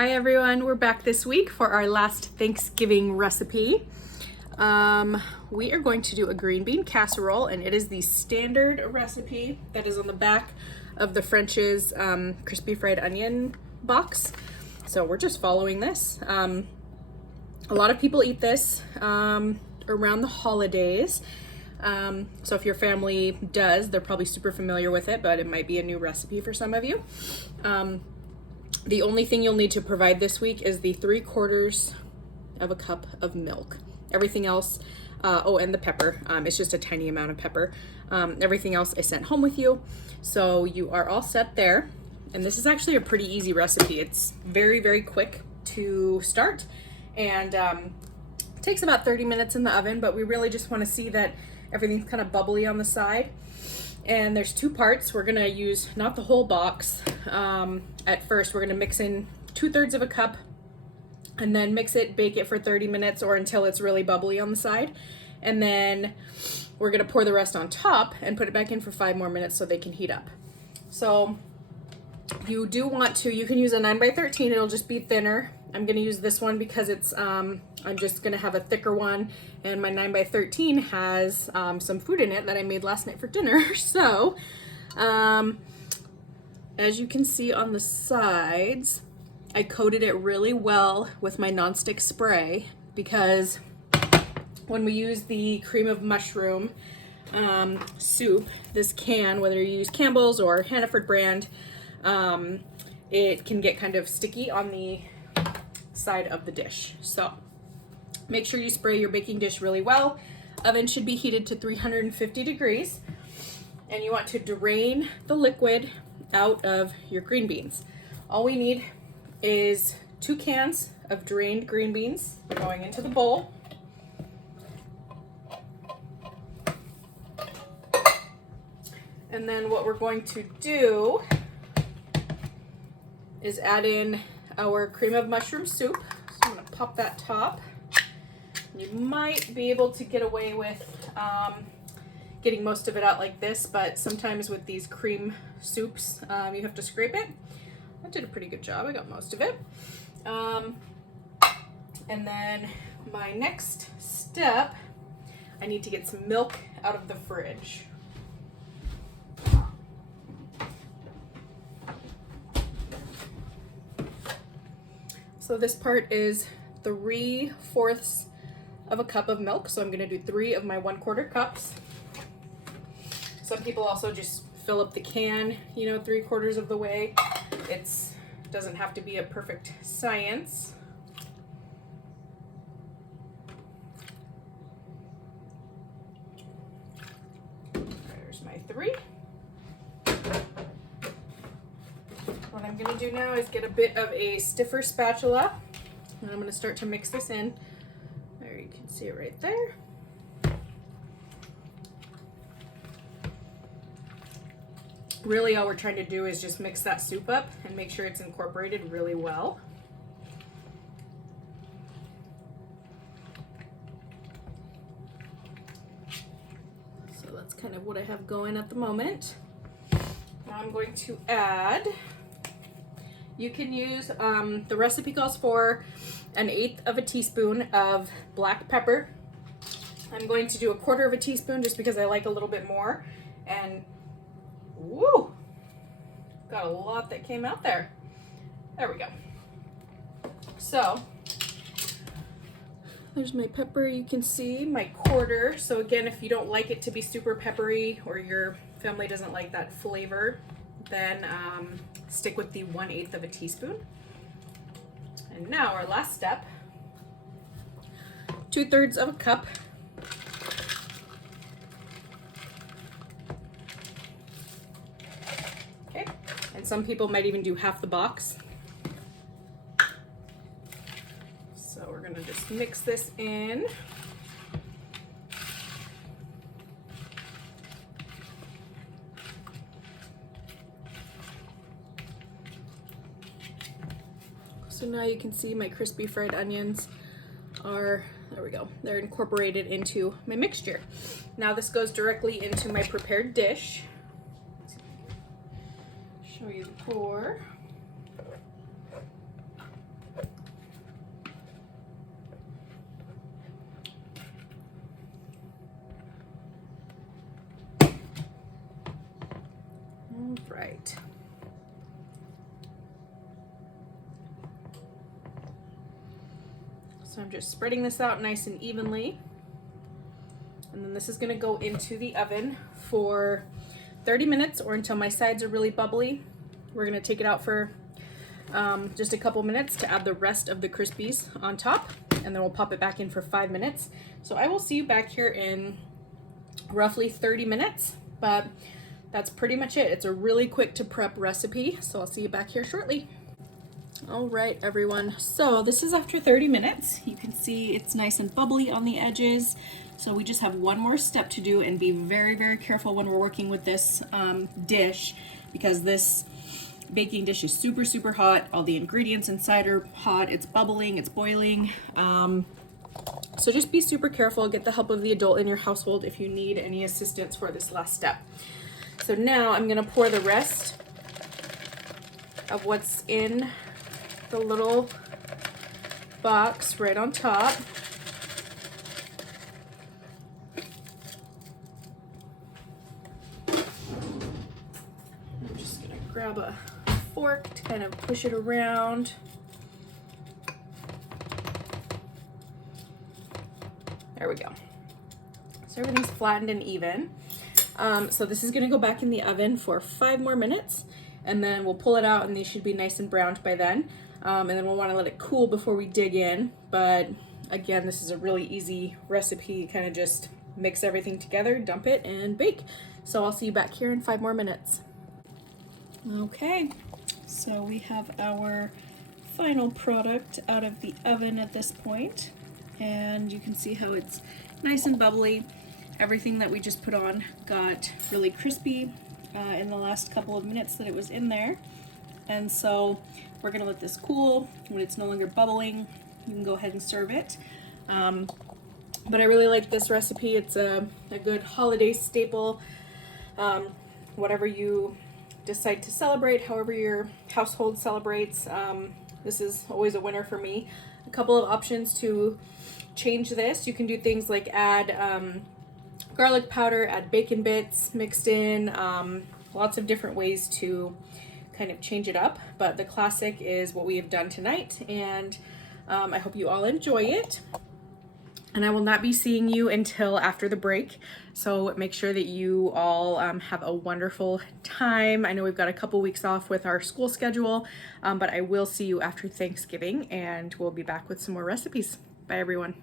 Hi everyone, we're back this week for our last Thanksgiving recipe. We are going to do a green bean casserole, and it is the standard recipe that is on the back of the French's crispy fried onion box. So we're just following this. A lot of people eat this around the holidays. So if your family does, they're probably super familiar with it, but it might be a new recipe for some of you. The only thing you'll need to provide this week is the 3/4 of a cup of milk. Everything else, and the pepper. It's just a tiny amount of pepper. Everything else I sent home with you. So you are all set there. And this is actually a pretty easy recipe. It's very, very quick to start. And it takes about 30 minutes in the oven, but we really just want to see that everything's kind of bubbly on the side. And there's two parts. We're gonna use not the whole box. At first, we're gonna mix in 2/3 of a cup and then mix it, bake it for 30 minutes or until it's really bubbly on the side. And then we're gonna pour the rest on top and put it back in for 5 more minutes so they can heat up. So you do want to, you can use a 9x13, it'll just be thinner. I'm gonna use this one because it's, I'm just gonna have a thicker one, and my 9x13 has some food in it that I made last night for dinner. So, as you can see on the sides, I coated it really well with my nonstick spray because when we use the cream of mushroom soup, this can, whether you use Campbell's or Hannaford brand, it can get kind of sticky on the side of the dish. So make sure you spray your baking dish really well. Oven should be heated to 350 degrees, and you want to drain the liquid out of your green beans. All we need is 2 cans of drained green beans going into the bowl. And then what we're going to do is add in our cream of mushroom soup. So I'm gonna pop that top. You might be able to get away with getting most of it out like this, but sometimes with these cream soups, you have to scrape it. I did a pretty good job, I got most of it. And then my next step, I need to get some milk out of the fridge. So this part is 3/4 of a cup of milk. So I'm gonna do 3 of my 1/4 cups. Some people also just fill up the can, 3/4 of the way. It doesn't have to be a perfect science. There's my 3. What I'm gonna do now is get a bit of a stiffer spatula, and I'm gonna start to mix this in. There, you can see it right there. Really all we're trying to do is just mix that soup up and make sure it's incorporated really well. So that's kind of what I have going at the moment. Now I'm going to add, you can use, the recipe calls for 1/8 of a teaspoon of black pepper. I'm going to do 1/4 of a teaspoon just because I like a little bit more. And woo, got a lot that came out there. There we go. So there's my pepper, you can see my 1/4. So again, if you don't like it to be super peppery or your family doesn't like that flavor, then stick with the 1/8 of a teaspoon. And now our last step, 2/3 of a cup okay, and some people might even do half the box. So we're gonna just mix this in. So now you can see my crispy fried onions are, there we go, they're incorporated into my mixture. Now this goes directly into my prepared dish. Show you the pour. right. So I'm just spreading this out nice and evenly. And then this is gonna go into the oven for 30 minutes or until my sides are really bubbly. We're gonna take it out for just a couple minutes to add the rest of the Crispies on top, and then we'll pop it back in for 5 minutes. So I will see you back here in roughly 30 minutes, but that's pretty much it. It's a really quick to prep recipe, so I'll see you back here shortly. All right, everyone. So this is after 30 minutes. You can see it's nice and bubbly on the edges. So we just have one more step to do, and be very, very careful when we're working with this dish, because this baking dish is super, super hot. All the ingredients inside are hot. It's bubbling, it's boiling. So just be super careful. Get the help of the adult in your household if you need any assistance for this last step. So now I'm gonna pour the rest of what's in the little box right on top. I'm just gonna grab a fork to kind of push it around. There we go. So everything's flattened and even. So this is gonna go back in the oven for 5 more minutes, and then we'll pull it out, and these should be nice and browned by then. And then we'll wanna let it cool before we dig in. But again, this is a really easy recipe. Kind of just mix everything together, dump it, and bake. So I'll see you back here in 5 more minutes. Okay, so we have our final product out of the oven at this point, and you can see how it's nice and bubbly. Everything that we just put on got really crispy in the last couple of minutes that it was in there. And so we're gonna let this cool. When it's no longer bubbling, you can go ahead and serve it. But I really like this recipe. It's a good holiday staple. Whatever you decide to celebrate, however your household celebrates, this is always a winner for me. A couple of options to change this. You can do things like add garlic powder, add bacon bits mixed in, lots of different ways to kind of change it up, but the classic is what we have done tonight, and I hope you all enjoy it. And I will not be seeing you until after the break, so make sure that you all have a wonderful time. I know we've got a couple weeks off with our school schedule, but I will see you after Thanksgiving, and we'll be back with some more recipes. Bye, everyone.